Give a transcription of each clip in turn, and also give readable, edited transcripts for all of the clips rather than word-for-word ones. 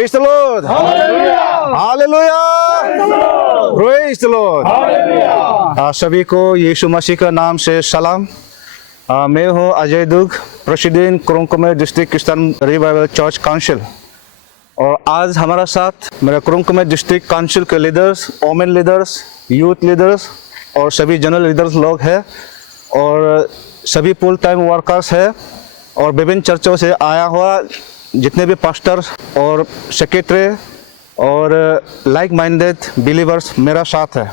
Praise the Lord. Hallelujah. Praise the Lord. सभी को यीशु मसीह का नाम से सलाम। मैं हूँ Ajay Dug, president Kurung Kumey district Christian revival church council. और आज हमारा साथ मेरे कुरुंकुमे डिस्ट्रिक्ट काउंसिल के leaders, women leaders, youth leaders और सभी जनरल लीडर्स लोग हैं और सभी फुल टाइम वर्कर्स हैं और विभिन्न चर्चों से आया हुआ जितने भी पास्टर और सेक्रेटरी और लाइक माइंडेड बिलीवर्स मेरा साथ है।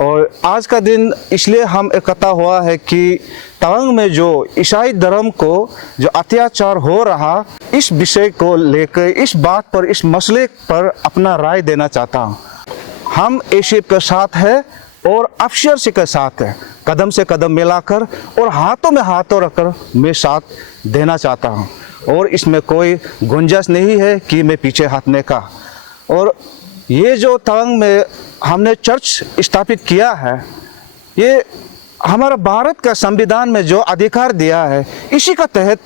और आज का दिन इसलिए हम इकट्ठा हुआ है कि तवांग में जो ईसाई धर्म को जो अत्याचार हो रहा, इस विषय को लेकर, इस बात पर, इस मसले पर अपना राय देना चाहता हूँ। हम एशिया के साथ है और अफसर के साथ है, कदम से कदम मिलाकर और हाथों में हाथों रखकर मैं साथ देना चाहता हूँ और इसमें कोई गुंजाइश नहीं है कि मैं पीछे हटने का। और ये जो तवांग में हमने चर्च स्थापित किया है, ये हमारा भारत का संविधान में जो अधिकार दिया है, इसी का तहत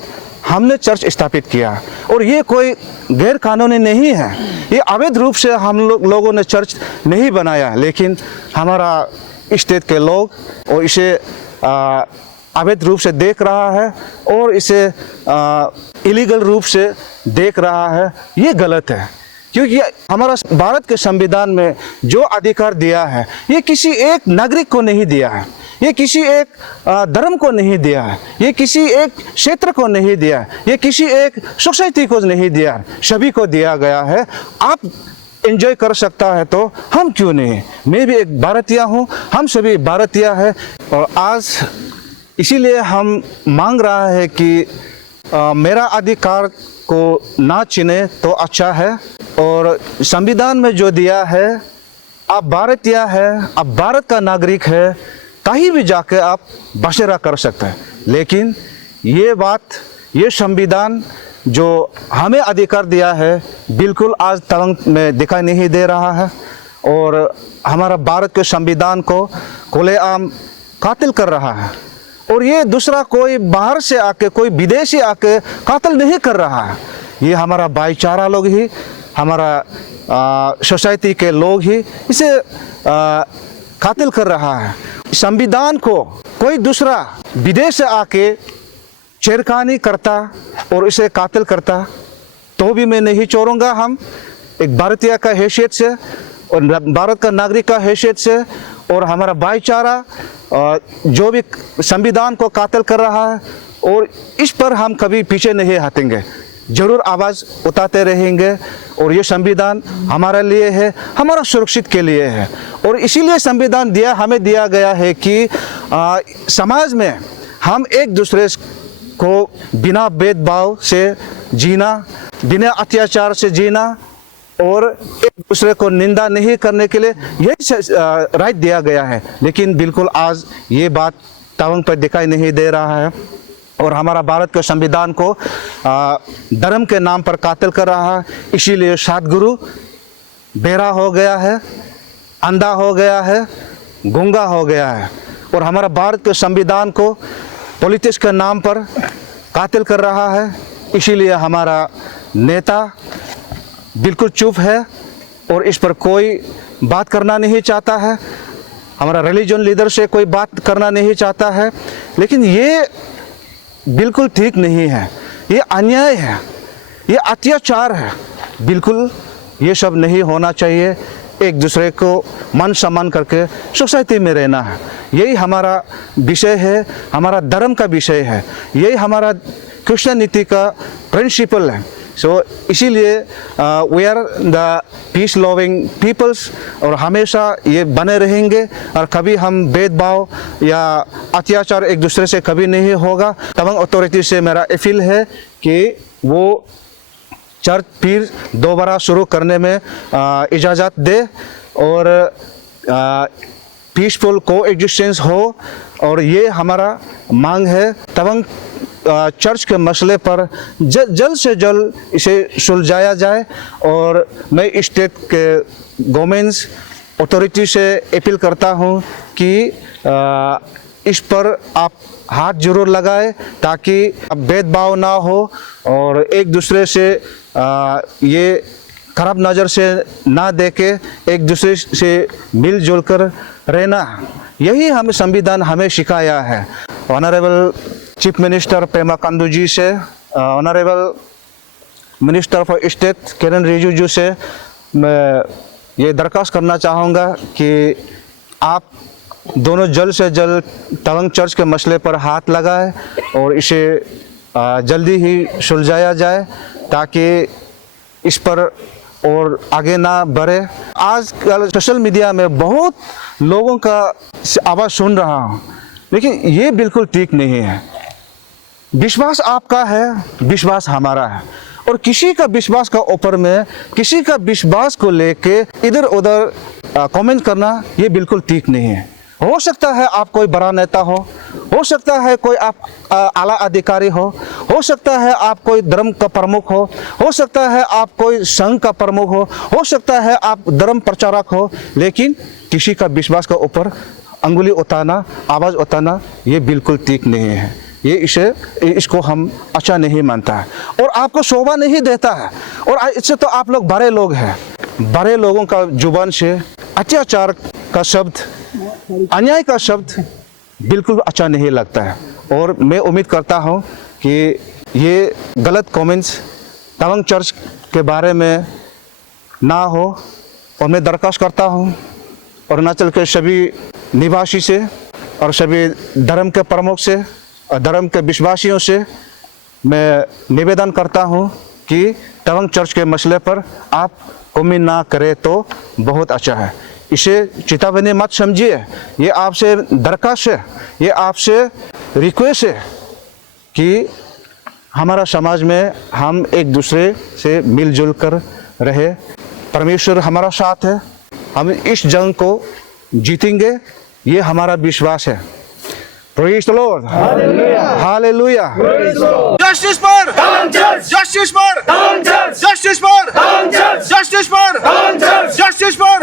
हमने चर्च स्थापित किया और ये कोई गैर कानूनी नहीं है। ये अवैध रूप से हम लोगों ने चर्च नहीं बनाया, लेकिन हमारा स्टेट के लोग और इसे अवैध रूप से देख रहा है और इसे इलीगल रूप से देख रहा है। ये गलत है, क्योंकि हमारा भारत के संविधान में जो अधिकार दिया है, ये किसी एक नागरिक को नहीं दिया है, ये किसी एक धर्म को नहीं दिया है, ये किसी एक क्षेत्र को नहीं दिया है, ये किसी एक सोसाइटी को नहीं दिया है, सभी को दिया गया है। आप एंजॉय कर सकता है तो हम क्यों नहीं। मैं भी एक भारतीय हूँ, हम सभी भारतीय हैं और आज इसीलिए हम मांग रहा है कि मेरा अधिकार को ना छीने तो अच्छा है। और संविधान में जो दिया है, आप भारतीय है, आप भारत का नागरिक है, कहीं भी जाकर आप बसेरा कर सकते हैं। लेकिन ये बात, ये संविधान जो हमें अधिकार दिया है, बिल्कुल आज तवांग में दिखाई नहीं दे रहा है और हमारा भारत के संविधान को खुलेआम कातिल कर रहा है। और ये दूसरा कोई बाहर से आके, कोई विदेशी आके कातिल नहीं कर रहा है, ये हमारा भाईचारा लोग ही, हमारा सोसाइटी के लोग ही इसे कातिल कर रहा है। संविधान को कोई दूसरा विदेश से आके छेड़खानी करता और इसे कातिल करता तो भी मैं नहीं छोड़ूंगा। हम एक भारतीय का हैसियत से और भारत का नागरिक का हैसियत से और हमारा भाईचारा जो भी संविधान को कातिल कर रहा है, और इस पर हम कभी पीछे नहीं हटेंगे, जरूर आवाज़ उठाते रहेंगे। और ये संविधान हमारे लिए है, हमारा सुरक्षित के लिए है। और इसीलिए संविधान हमें दिया गया है कि समाज में हम एक दूसरे को बिना भेदभाव से जीना, बिना अत्याचार से जीना और एक दूसरे को निंदा नहीं करने के लिए यही राइट दिया गया है। लेकिन बिल्कुल आज ये बात तवांग पर दिखाई नहीं दे रहा है और हमारा भारत के संविधान को धर्म के नाम पर कातिल कर रहा है। इसीलिए सदगुरु बेरा हो गया है, अंधा हो गया है, गूंगा हो गया है और हमारा भारत के संविधान को पॉलिटिक्स के नाम पर कातिल कर रहा है। इसीलिए हमारा नेता बिल्कुल चुप है और इस पर कोई बात करना नहीं चाहता है। हमारा रिलीजन लीडर से कोई बात करना नहीं चाहता है। लेकिन ये बिल्कुल ठीक नहीं है, ये अन्याय है, ये अत्याचार है। बिल्कुल ये सब नहीं होना चाहिए। एक दूसरे को मान सम्मान करके सोसाइटी में रहना है, यही हमारा विषय है, हमारा धर्म का विषय है, यही हमारा क्रिश्चियन नीति का प्रिंसिपल है। सो इसीलिए we are the peace loving peoples और हमेशा ये बने रहेंगे और कभी हम भेदभाव या अत्याचार एक दूसरे से कभी नहीं होगा। तवांग अथॉरिटी से मेरा अपील है कि वो चर्च फिर दोबारा शुरू करने में इजाज़त दे और पीसफुल को एग्जिस्टेंस हो। और ये हमारा मांग है। तवांग चर्च के मसले पर जल्द से जल्द इसे सुलझाया जाए और मैं स्टेट के गवर्नमेंट्स अथॉरिटी से अपील करता हूँ कि इस पर आप हाथ जरूर लगाएं ताकि भेदभाव ना हो और एक दूसरे से ये खराब नज़र से ना देके एक दूसरे से मिलजुल कर रहना, यही हमें संविधान हमें सिखाया है। Honourable chief minister Pema Khandu ji से, honourable minister for state Kiren Rijiju से मैं ये दरख्वास्त करना चाहूँगा कि आप दोनों जल्द से जल्द तवांग चर्च के मसले पर हाथ लगाए और इसे जल्दी ही सुलझाया जाए, ताकि इस पर और आगे ना बढ़े। आजकल सोशल मीडिया में बहुत लोगों का आवाज़ सुन रहा हूँ, लेकिन ये बिल्कुल ठीक नहीं है। विश्वास आपका है, विश्वास हमारा है, और किसी का विश्वास का ऊपर में किसी का विश्वास को लेके इधर उधर कमेंट करना ये बिल्कुल ठीक नहीं है। हो सकता है आप कोई बड़ा नेता हो सकता है कोई आप आला अधिकारी हो सकता है आप कोई धर्म का प्रमुख हो सकता है आप कोई संघ का प्रमुख हो सकता है आप धर्म प्रचारक हो, लेकिन किसी का विश्वास का ऊपर अंगुली उठाना, आवाज़ उठाना ये बिल्कुल ठीक नहीं है। ये इसको हम अच्छा नहीं मानता है और आपको शोभा नहीं देता है। और इससे तो आप लोग बड़े लोग हैं, बड़े लोगों का जुबान से अत्याचार का शब्द, अन्याय का शब्द बिल्कुल अच्छा नहीं लगता है। और मैं उम्मीद करता हूँ कि ये गलत कमेंट्स तवांग चर्च के बारे में ना हो, और मैं दरख्वास्त करता हूँ अरुणाचल के सभी निवासी से और सभी धर्म के प्रमुख से और धर्म के विश्वासियों से मैं निवेदन करता हूँ कि तवांग चर्च के मसले पर आप कमेंट ना करें तो बहुत अच्छा है। इसे चेतावनी मत समझिए, ये आपसे दरख्वास्त है, ये आपसे रिक्वेस्ट है कि हमारा समाज में हम एक दूसरे से मिलजुल कर रहे। परमेश्वर हमारा साथ है, हम इस जंग को जीतेंगे, ये हमारा विश्वास है। Praise the Lord. Hallelujah. Hallelujah. Praise the Lord. Justice for Tawang Church. Justice for Tawang Church. Justice for Tawang Church. Justice for Tawang Church. Justice for